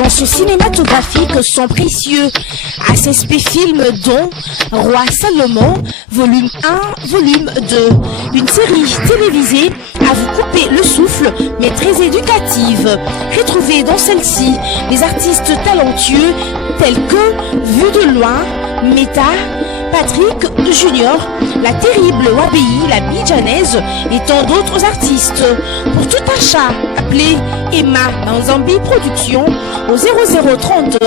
agences cinématographiques sont précieux. ACSP Film dont Roi Salomon, volume 1, volume 2. Une série télévisée à vous couper le souffle, mais très éducative. Retrouvez dans celle-ci des artistes talentueux tels que Vue de loin, Meta, Patrick Junior, La Terrible Wabi, La Bijanaise et tant d'autres artistes. Pour tout achat, appelez Emma Manzambi Productions au 0032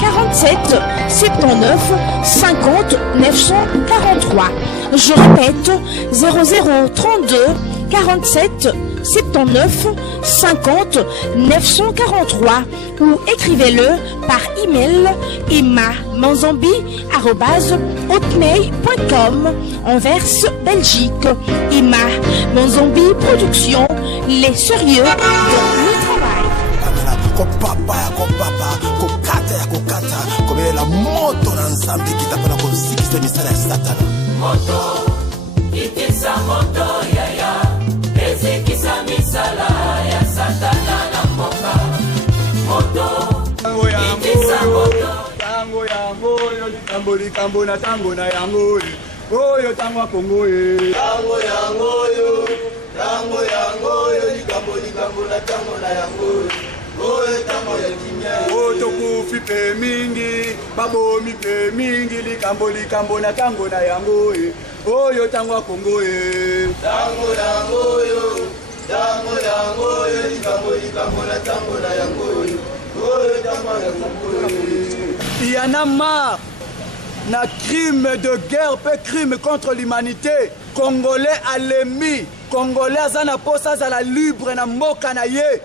47 79 50 943. Je répète, 0032 47 79 50 943 ou écrivez-le par email emma.manzambi@hotmail.com Anvers, Belgique. Emma Manzambi Productions, les sérieux dans le travail. Ezekisa misala ya satana na mboka moto ikisa moto tango yango yo likambo na tango na yango oyo tango ya Kongo tango yango yo likambo na tango na yango oyo tango ya kimia tokufi pe mingi babomi pe mingi likambo na tango na yango oyo tango ya Kongo tango yango yo likambo na tango na yango oyo tango ya Kongo. Il y en a marre na crime de guerre pe crime contre l'humanité. Congolais alemi, Congolais azana posa za la libre na mboka na ye.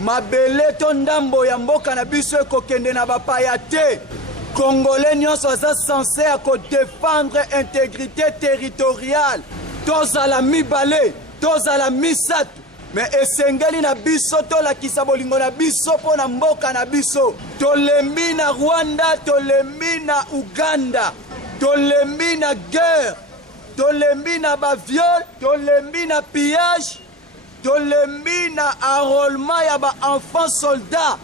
Mabele to ndambo ya mboka na biso ekokende na bapaya te. Congolais nyonso aza censé à défendre intégrité territoriale. Tozala mibale, tozala misatu. Mais esengeli na biso tolakisa bolingo na biso po na mboka na biso. Tolembi na Rwanda, tolembi na Uganda, tolembi na guerre, tolembi na baviol, tolembi na pillage, tolembi na enrôlement ya ba enfants soldats.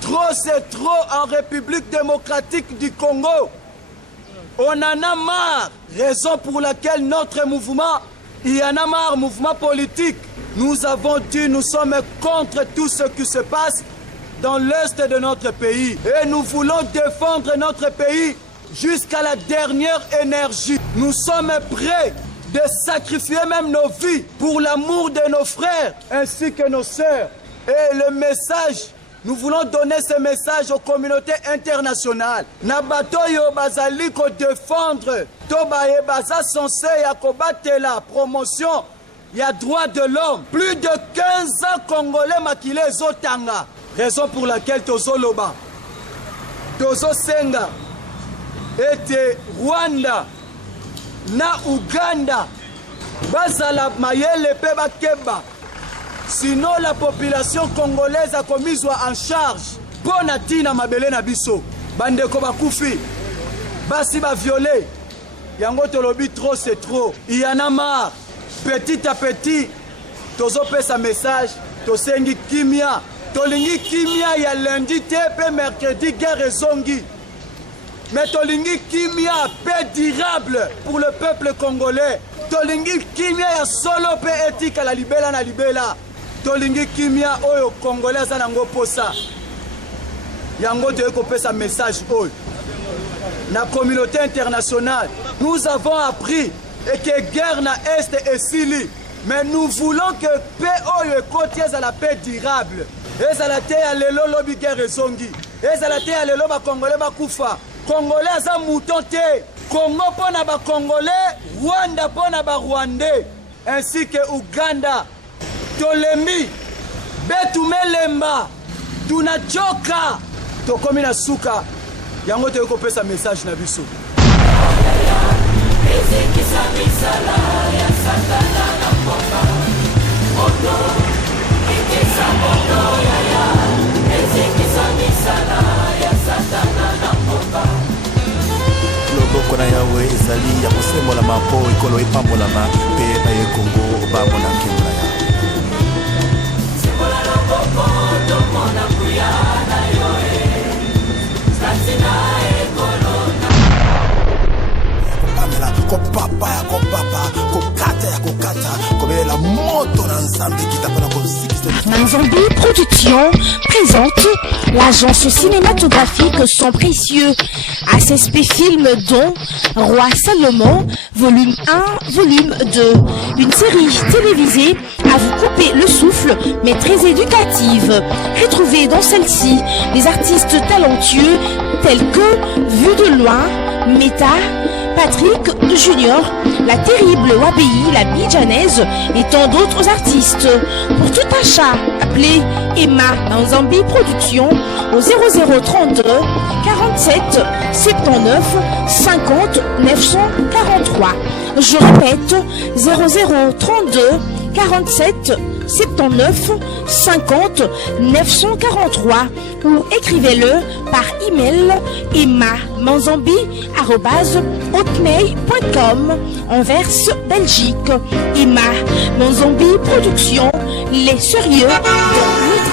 Trop c'est trop en République démocratique du Congo. On en a marre. Raison pour laquelle notre mouvement, il y en a marre, mouvement politique. Nous avons dit, nous sommes contre tout ce qui se passe dans l'est de notre pays. Et nous voulons défendre notre pays jusqu'à la dernière énergie. Nous sommes prêts de sacrifier même nos vies pour l'amour de nos frères ainsi que nos sœurs. Et le message, nous voulons donner ce message aux communautés internationales. Nabatoyo bazali ko défendre tobaye baza censé ya kobattre la promotion ya droit de l'homme. Plus de 15 ans Congolais makile zotanga. Raison pour laquelle tozoloba, tozo senga ete Rwanda na Uganda bazala mayele pe bakeba. Sinon la population congolaise a commis en charge. Bona tina mabele na biso. Bandeko bakufi. Basi ba violé. Yango tolobi trop c'est trop. Il y en a marre. Petit à petit, tozo pesa message, tosengi kimia. Tolingi kimia ya lundi tepe mercredi guerre zongi. Mais tolingi kimia paix durable pour le peuple congolais. Tolingi kimia ya solo pe éthique à la libela na libela. Tolingi kimia oyo Congolais za nango posa. Yango te ko pesa message oyo. Na communauté internationale, nous avons appris et que guerre na est et sili. Mais nous voulons que paix oyo ekotiez à la paix durable. Ezalate ya lelo lobi guerre zongi. Ezalate ya lelo ba Congolais ba kufa. Congolais aza mouton te. Congo pona ba Congolais, Rwanda pona ba Rwandais, ainsi que Uganda. Tolemi betu melemba tunachoka tokomi na suka yango te kopesa message na biso. Ezekisa misala ya satana na mboka moto ikisa moto ya ezekisa misala ya satana na mboka. Loboko na yawe ezali ya kosembola mapo ekolo epambolama pe baye Kongo bamona nkembo na yawe. Mona kuya Manzambi Production présente l'agence cinématographique Son Précieux, ASSP Film dont Roi Salomon, volume 1, volume 2. Une série télévisée à vous couper le souffle, mais très éducative. Retrouvez dans celle-ci des artistes talentueux tels que Vue de loin, Meta, Patrick Junior, La Terrible Wabi, La Bidjanaise et tant d'autres artistes. Pour tout achat, appelez Emma Manzambi Production au 0032 47 79 50 943. Je répète, 0032 47 79 50 943 ou écrivez-le par email emma.manzambi@hotmail.com Anvers, Belgique. Emma Manzambi Production, les sérieux dans le